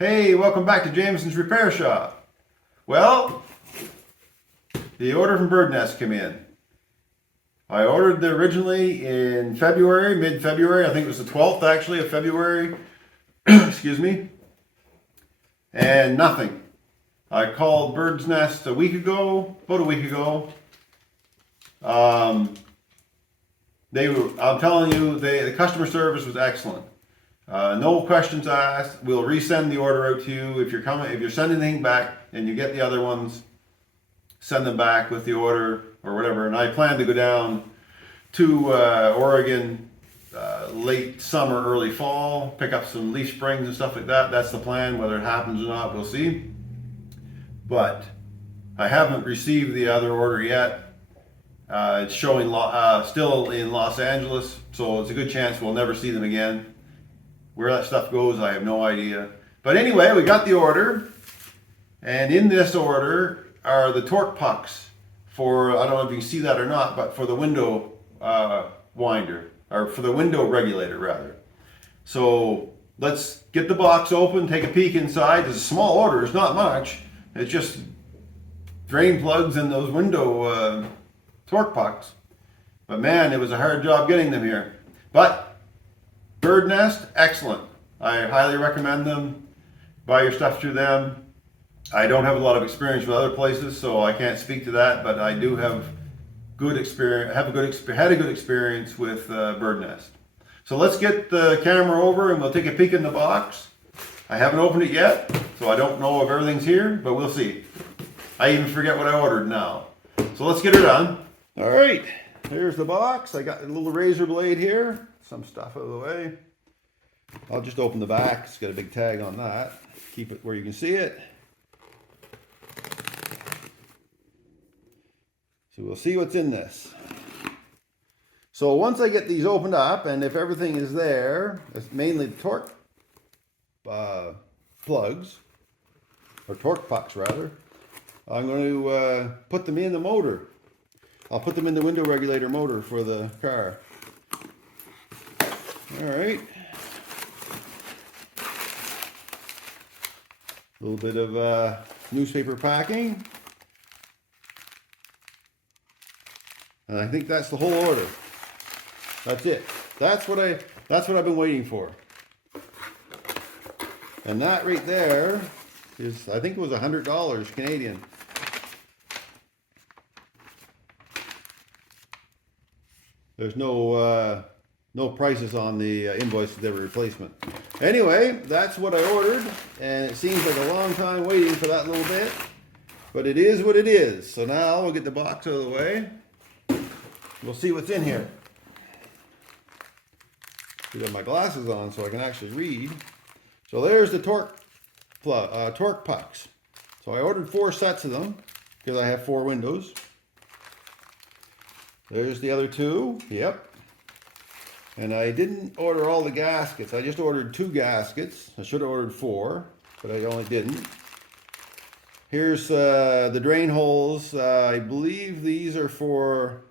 Hey, welcome back to Jamieson's Repair Shop. Well, the order from Bird Nest came in. I ordered originally in February, mid-February. I think it was the 12th actually of February. Excuse me. And nothing. I called Bird's Nest about a week ago. I'm telling you, the customer service was excellent. No questions asked. We'll resend the order out to you. If you're sending anything back and you get the other ones, send them back with the order or whatever. And I plan to go down to Oregon late summer, early fall, pick up some leaf springs and stuff like that. That's the plan. Whether it happens or not, we'll see. But I haven't received the other order yet. It's showing still in Los Angeles, so it's a good chance we'll never see them again. Where that stuff goes, I have no idea. But anyway, we got the order, and in this order are the torque pucks for, I don't know if you can see that or not, but for the window winder, or for the window regulator rather. So let's get the box open, take a peek inside. It's a small order, it's not much. It's just drain plugs and those window torque pucks. But man, it was a hard job getting them here. But Bird Nest, excellent. I highly recommend them. Buy your stuff through them. I don't have a lot of experience with other places, so I can't speak to that, but I do have good experience. Had a good experience with Bird Nest. So let's get the camera over and we'll take a peek in the box. I haven't opened it yet, so I don't know if everything's here, but we'll see. I even forget what I ordered now. So let's get her done. All right, here's the box. I got a little razor blade here. Some stuff out of the way. I'll just open the back. It's got a big tag on that. Keep it where you can see it. So we'll see what's in this. So once I get these opened up, and if everything is there, it's mainly the torque plugs, or torque pucks rather, I'm going to put them in the motor. I'll put them in the window regulator motor for the car. All right. A little bit of newspaper packing. And I think that's the whole order. That's it. That's what I've been waiting for. And that right there is, I think it was $100 Canadian. There's no prices on the invoice for the replacement. Anyway, that's what I ordered, and it seems like a long time waiting for that little bit, but it is what it is. So now we'll get the box out of the way. We'll see what's in here. I got my glasses on so I can actually read. So there's the torque pucks. So I ordered 4 sets of them because I have 4 windows. There's the other 2. Yep. And I didn't order all the gaskets. I just ordered 2 gaskets. I should have ordered 4, but I only didn't. Here's the drain holes. I believe these are for,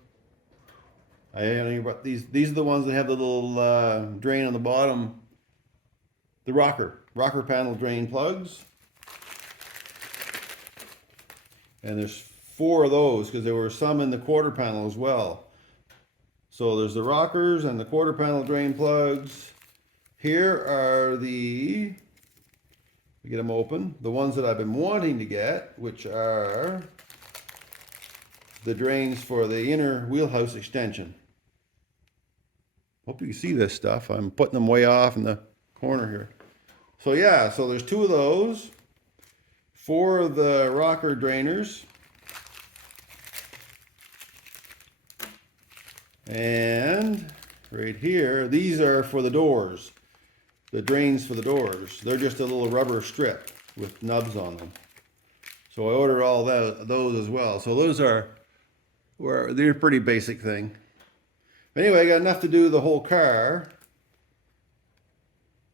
I don't know what these are the ones that have the little drain on the bottom. The rocker panel drain plugs. And there's 4 of those because there were some in the quarter panel as well. So there's the rockers and the quarter panel drain plugs. Here are the, get them open, the ones that I've been wanting to get, which are the drains for the inner wheelhouse extension. Hope you can see this stuff. I'm putting them way off in the corner here. So yeah, so there's 2 of those, 4 of the rocker drainers. And right here, these are for the doors, the drains for the doors. They're just a little rubber strip with nubs on them. So I ordered all those as well. So those they're a pretty basic thing. Anyway, I got enough to do the whole car.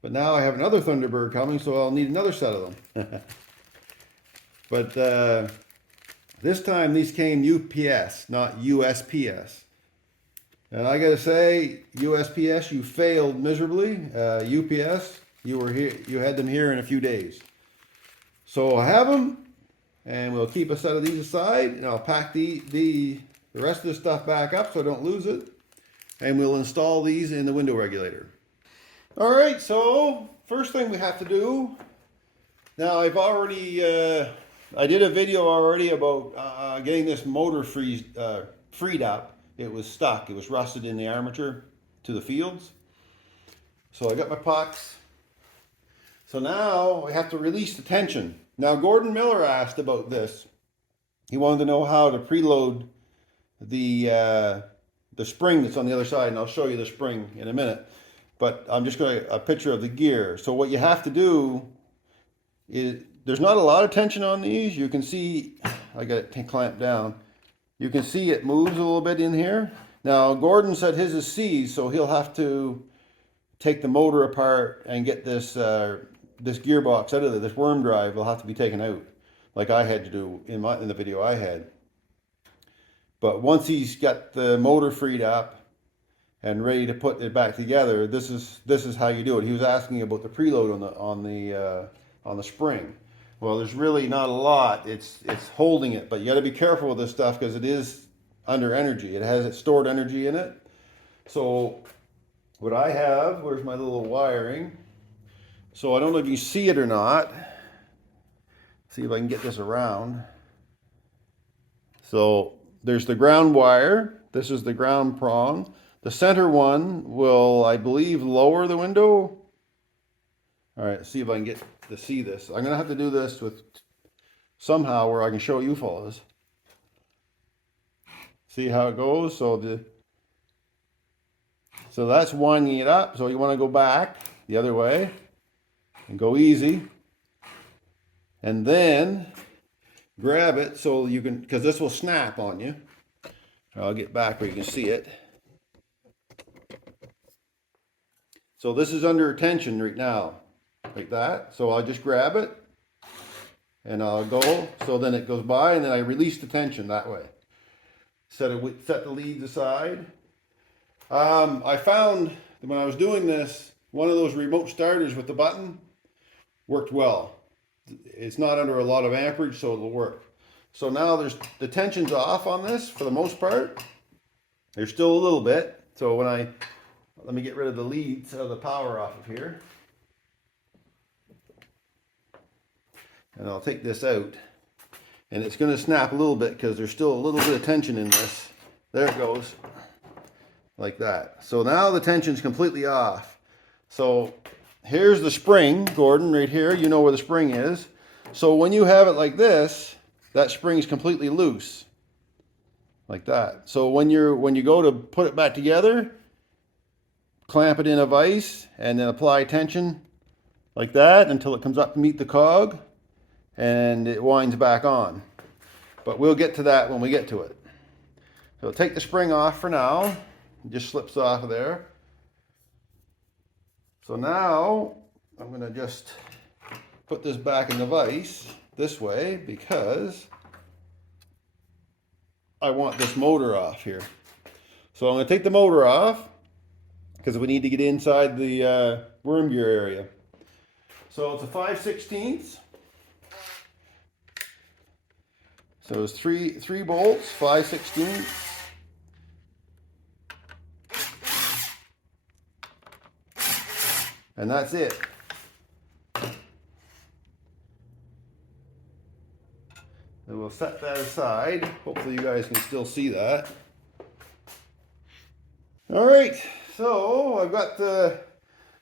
But now I have another Thunderbird coming, so I'll need another set of them. But this time these came UPS, not USPS. And I gotta say, USPS, you failed miserably. UPS, you had them here in a few days. So I have them, and we'll keep a set of these aside, and I'll pack the rest of the stuff back up so I don't lose it, and we'll install these in the window regulator. All right, so first thing we have to do, now I've already, I did a video already about getting this motor freed up. It was stuck, it was rusted in the armature to the fields. So I got my pucks. So now I have to release the tension. Now Gordon Miller asked about this. He wanted to know how to preload the spring that's on the other side, and I'll show you the spring in a minute. But I'm just going to a picture of the gear. So what you have to do is, there's not a lot of tension on these. You can see, I got it clamped down. You can see it moves a little bit in here. Now Gordon said his is seized, so he'll have to take the motor apart and get this this gearbox out of there. This worm drive will have to be taken out, like I had to do in the video I had. But once he's got the motor freed up and ready to put it back together, this is how you do it. He was asking about the preload on the spring. Well, there's really not a lot. It's holding it, but you got to be careful with this stuff because it is under energy. It has stored energy in it. So what I have, where's my little wiring? So I don't know if you see it or not. See if I can get this around. So there's the ground wire. This is the ground prong. The center one will, I believe, lower the window. All right, see if I can get to see this. I'm gonna have to do this with somehow where I can show you fellas. See how it goes? So that's winding it up. So you want to go back the other way and go easy. And then grab it so you can, because this will snap on you. I'll get back where you can see it. So this is under tension right now, like that. So I'll just grab it and I'll go. So then it goes by and then I release the tension that way. Set the leads aside. I found that when I was doing this, one of those remote starters with the button worked well. It's not under a lot of amperage, so it'll work. So now the tension's off on this for the most part. There's still a little bit. So let me get rid of the leads, the power off of here. And I'll take this out. And it's going to snap a little bit because there's still a little bit of tension in this. There it goes. Like that. So now the tension's completely off. So here's the spring, Gordon, right here. You know where the spring is. So when you have it like this, that spring is completely loose. Like that. So when you go to put it back together, clamp it in a vise and then apply tension like that until it comes up to meet the cog and it winds back on. But we'll get to that when we get to it. So take the spring off for now. It just slips off of there. So now I'm going to just put this back in the vise this way because I want this motor off here. So I'm going to take the motor off because we need to get inside the worm gear area. So it's a 5/16. So it's three bolts, 5/16. And that's it. And we'll set that aside. Hopefully you guys can still see that. All right, so I've got the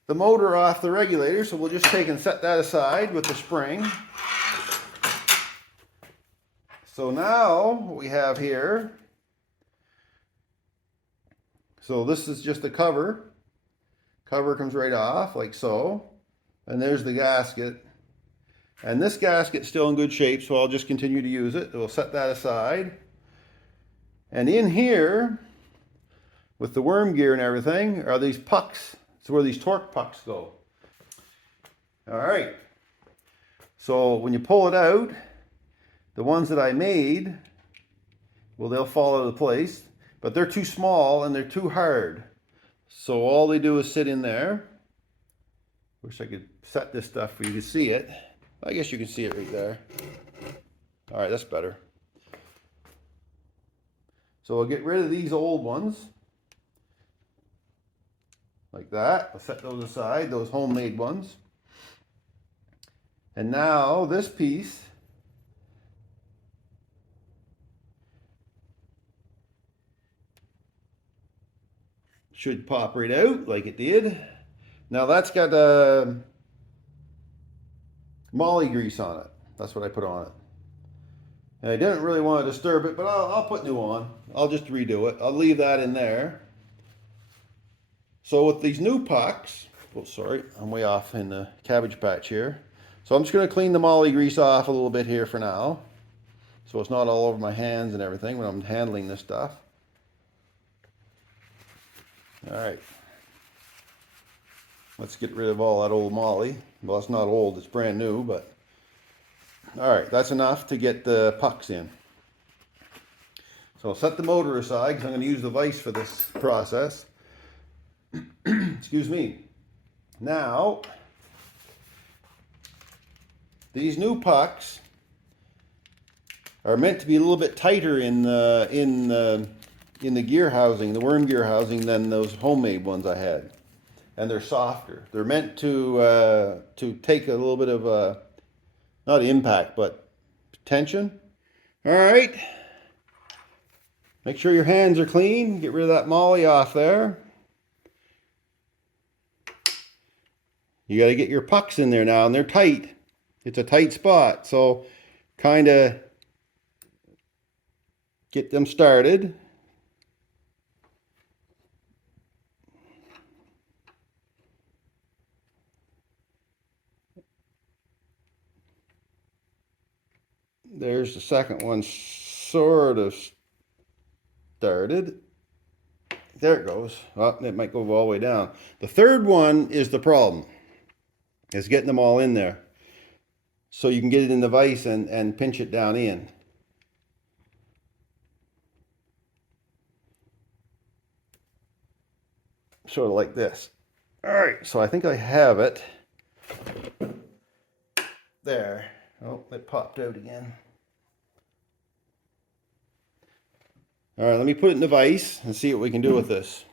motor off the regulator, so we'll just take and set that aside with the spring. So now what we have here, so this is just the cover. Cover comes right off like so. And there's the gasket. And this gasket's still in good shape, so I'll just continue to use it. We'll set that aside. And in here, with the worm gear and everything, are these pucks. It's where these torque pucks go. All right. So when you pull it out, the ones that I made, well, they'll fall out of place, but they're too small and they're too hard. So all they do is sit in there Wish I could set this stuff for you to see it. I guess you can see it right there. All right, that's better. So we'll get rid of these old ones. Like that. I'll set those aside, those homemade ones. And now this piece should pop right out like it did. Now that's got moly grease on it. That's what I put on it. And I didn't really want to disturb it, but I'll put new on. I'll just redo it. I'll leave that in there. So with these new pucks, oh sorry, I'm way off in the cabbage patch here. So I'm just going to clean the moly grease off a little bit here for now. So it's not all over my hands and everything when I'm handling this stuff. All right. Let's get rid of all that old moly. Well, it's not old, it's brand new, but all right, that's enough to get the pucks in. So I'll set the motor aside because I'm going to use the vise for this process. Excuse me. Now, these new pucks are meant to be a little bit tighter in the gear housing, the worm gear housing, than those homemade ones I had. And they're softer. They're meant to take a little bit of not impact, but tension. All right. Make sure your hands are clean. Get rid of that moly off there. You got to get your pucks in there now, and they're tight. It's a tight spot, so kind of get them started. There's the second one sort of started. There it goes. Oh, it might go all the way down. The third one is the problem. Is getting them all in there. So you can get it in the vise and pinch it down in. Sort of like this. All right, so I think I have it. There. Oh, it popped out again. All right, let me put it in the vise and see what we can do with this.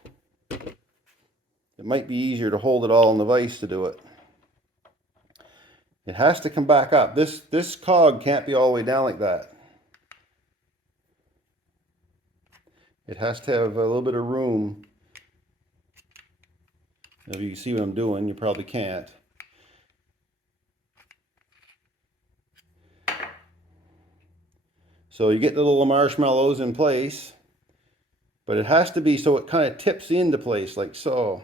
It might be easier to hold it all in the vise to do it. It has to come back up. This cog can't be all the way down like that. It has to have a little bit of room. If you can see what I'm doing, you probably can't. So you get the little marshmallows in place, but it has to be so it kind of tips into place like so.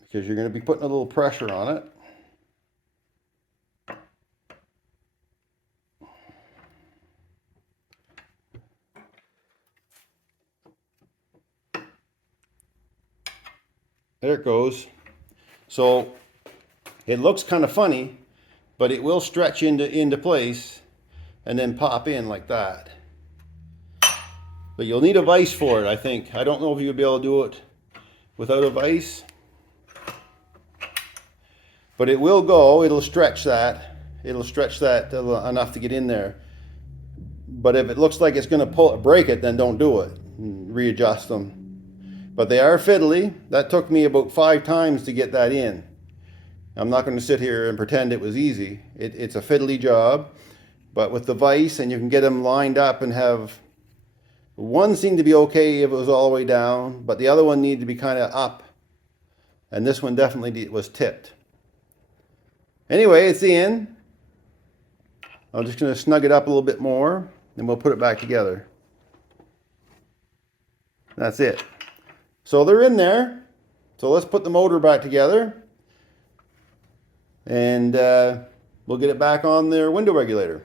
Because you're going to be putting a little pressure on it. There it goes. So it looks kind of funny, but it will stretch into place and then pop in like that. But you'll need a vise for it, I think. I don't know if you'll be able to do it without a vise. But it will go, it'll stretch that. It'll stretch that enough to get in there. But if it looks like it's going to break it, then don't do it. Readjust them. But they are fiddly. That took me about 5 times to get that in. I'm not going to sit here and pretend it was easy. It's a fiddly job. But with the vise, and you can get them lined up and have... One seemed to be okay if it was all the way down, but the other one needed to be kind of up. And this one definitely was tipped. Anyway, it's in. I'm just going to snug it up a little bit more, and we'll put it back together. That's it. So they're in there. So let's put the motor back together. And we'll get it back on their window regulator.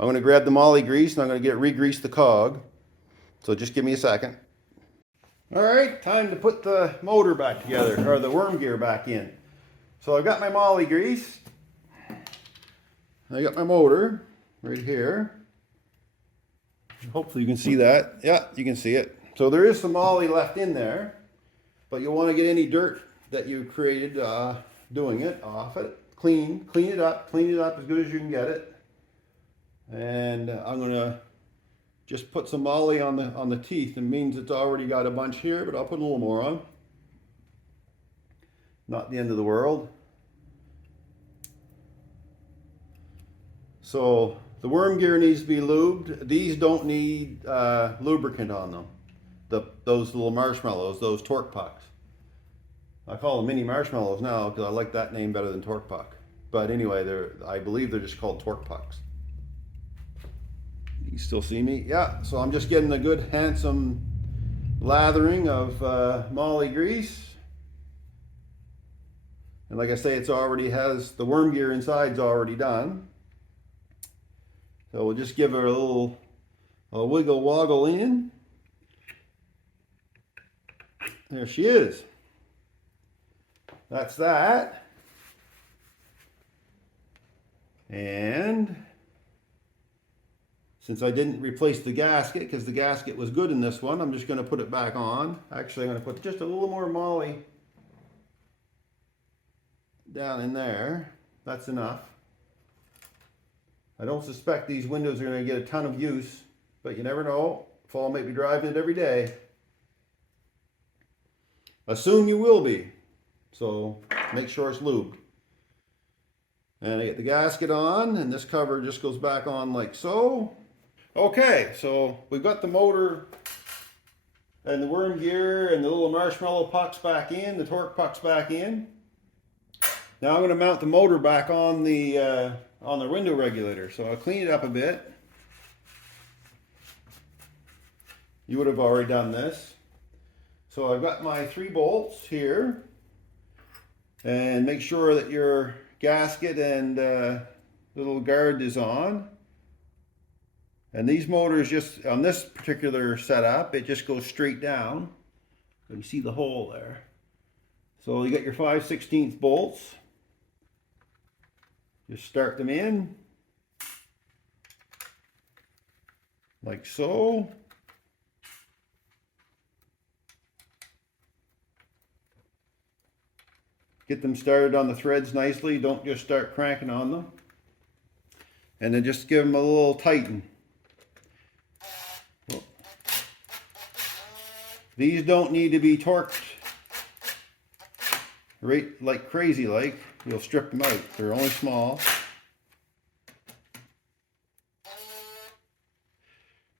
I'm going to grab the moly grease, and I'm going to get it re-grease the cog. So just give me a second. All right, time to put the motor back together, or the worm gear back in. So I've got my moly grease. I got my motor right here. Hopefully you can see that. Yeah, you can see it. So there is some moly left in there. but you want to get any dirt that you created doing it off it. Clean it up as good as you can get it. And I'm gonna just put some moly on the teeth. It means it's already got a bunch here, but I'll put a little more on. Not the end of the world. So the worm gear needs to be lubed. These don't need lubricant on them. Those little marshmallows, those torque pucks. I call them mini marshmallows now because I like that name better than torque puck. But anyway, I believe they're just called torque pucks. You can still see me? Yeah, so I'm just getting a good handsome lathering of moly grease. And like I say, it's already has the worm gear inside's already done. So we'll just give her a wiggle woggle in. There she is. That's that. And since I didn't replace the gasket, because the gasket was good in this one, I'm just going to put it back on. Actually, I'm going to put just a little more moly down in there. That's enough. I don't suspect these windows are going to get a ton of use, but you never know. Fall might be driving it every day. Assume you will be. So make sure it's lubed. And I get the gasket on, and this cover just goes back on like so. Okay, so we've got the motor and the worm gear and the little marshmallow pucks back in, the torque pucks back in. Now I'm going to mount the motor back on the window regulator. So I'll clean it up a bit. You would have already done this. So I've got my 3 bolts here. And make sure that your gasket and little guard is on. And these motors, just on this particular setup, it just goes straight down. You can see the hole there. So you got your 5/16 bolts. Just start them in like so. Get them started on the threads nicely. Don't just start cranking on them. And then just give them a little tighten. These don't need to be torqued right like crazy like. You'll strip them out. They're only small.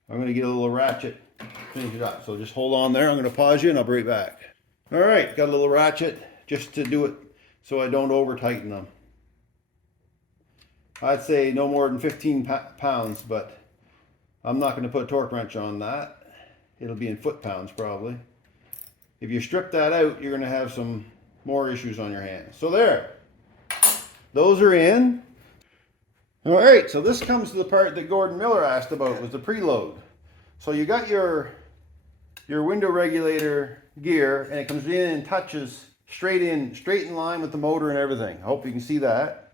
I'm going to get a little ratchet, finish it up. So just hold on there. I'm going to pause you and I'll be right back. All right, got a little ratchet just to do it so I don't over tighten them. I'd say no more than 15 pounds, but I'm not going to put a torque wrench on that. It'll be in foot-pounds probably. If you strip that out, you're going to have some more issues on your hands. So there. Those are in. All right, so this comes to the part that Gordon Miller asked about, was the preload. So you got your window regulator gear, and it comes in and touches straight in line with the motor and everything. I hope you can see that.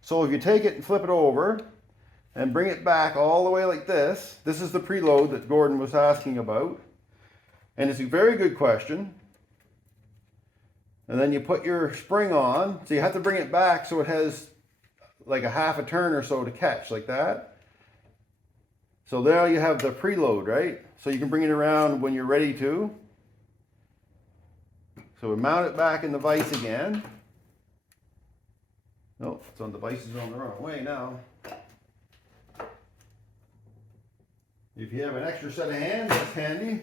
So if you take it and flip it over and bring it back all the way like this, this is the preload that Gordon was asking about. And it's a very good question. And then you put your spring on, so you have to bring it back so it has like a half a turn or so to catch, like that. So there you have the preload, right? So you can bring it around when you're ready to. So we mount it back in the vise again. Nope, it's on the vices on the wrong way now. If you have an extra set of hands, that's handy.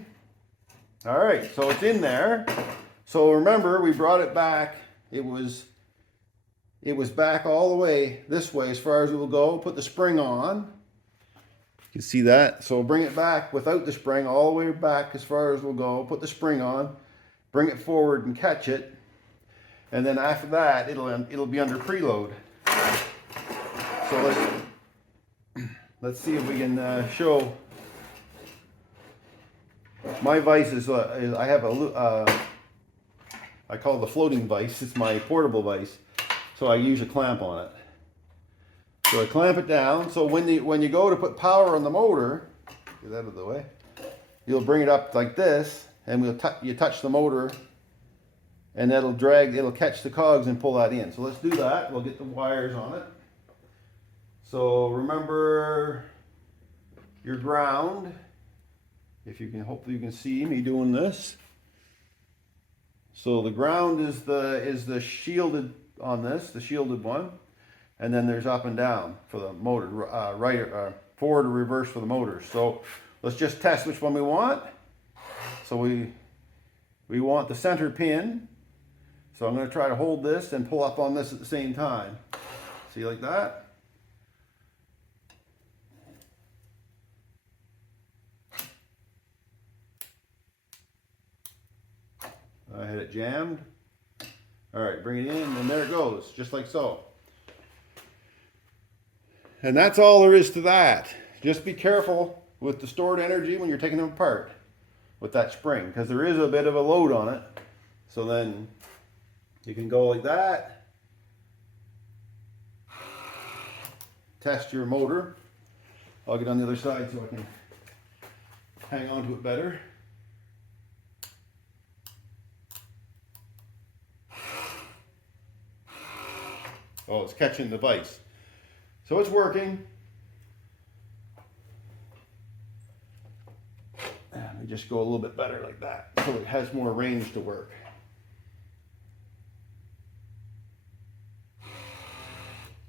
All right, so it's in there. So remember, we brought it back. It was back all the way this way as far as it will go. Put the spring on. You can see that. So bring it back without the spring all the way back as far as we'll go. Put the spring on. Bring it forward and catch it. And then after that, it'll be under preload. So let's see if we can show. My vise is I have I call it the floating vise. It's my portable vise. So I use a clamp on it. So I clamp it down. So when you go to put power on the motor, get that out of the way, you'll bring it up like this, and you touch the motor and that'll drag, it'll catch the cogs and pull that in. So let's do that. We'll get the wires on it. So remember your ground. If you can, hopefully you can see me doing this. So the ground is the shielded on this, the shielded one, and then there's up and down for the motor, forward or reverse for the motors. So let's just test which one we want. So we want the center pin. So I'm going to try to hold this and pull up on this at the same time. See, like that? I had it jammed. All right, bring it in, and there it goes, just like so. And that's all there is to that. Just be careful with the stored energy when you're taking them apart with that spring, because there is a bit of a load on it. So then you can go like that. Test your motor. I'll get on the other side so I can hang on to it better. Oh, it's catching the vise. So it's working. Let me just go a little bit better like that so it has more range to work.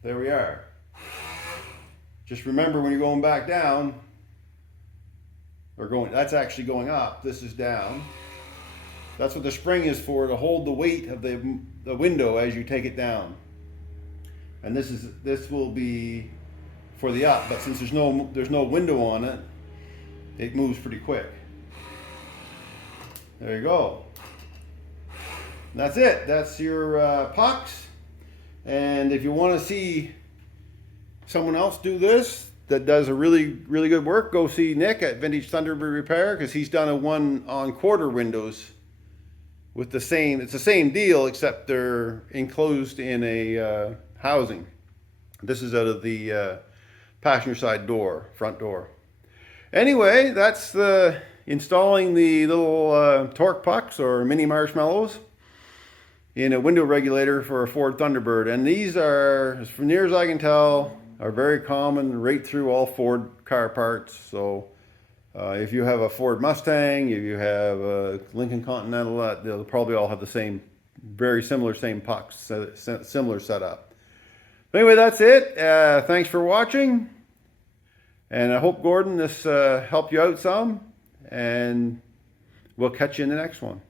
There we are. Just remember when you're going back down, or going, that's actually going up, this is down. That's what the spring is for, to hold the weight of the window as you take it down. And this will be for the up, but since there's no window on it, it moves pretty quick. There you go. And that's it. That's your pucks. And if you want to see someone else do this that does a really good work, go see Nick at Vintage Thunderbird Repair, because he's done a one on quarter windows with the same. It's the same deal, except they're enclosed in a housing. This is out of the passenger side door, front door. Anyway, that's the installing the little torque pucks or mini marshmallows in a window regulator for a Ford Thunderbird. And these are, as near as I can tell, are very common right through all Ford car parts. So if you have a Ford Mustang, if you have a Lincoln Continental, they'll probably all have the same, very similar same pucks, similar setup. Anyway, that's it. Thanks for watching. And I hope, Gordon, this helped you out some. And we'll catch you in the next one.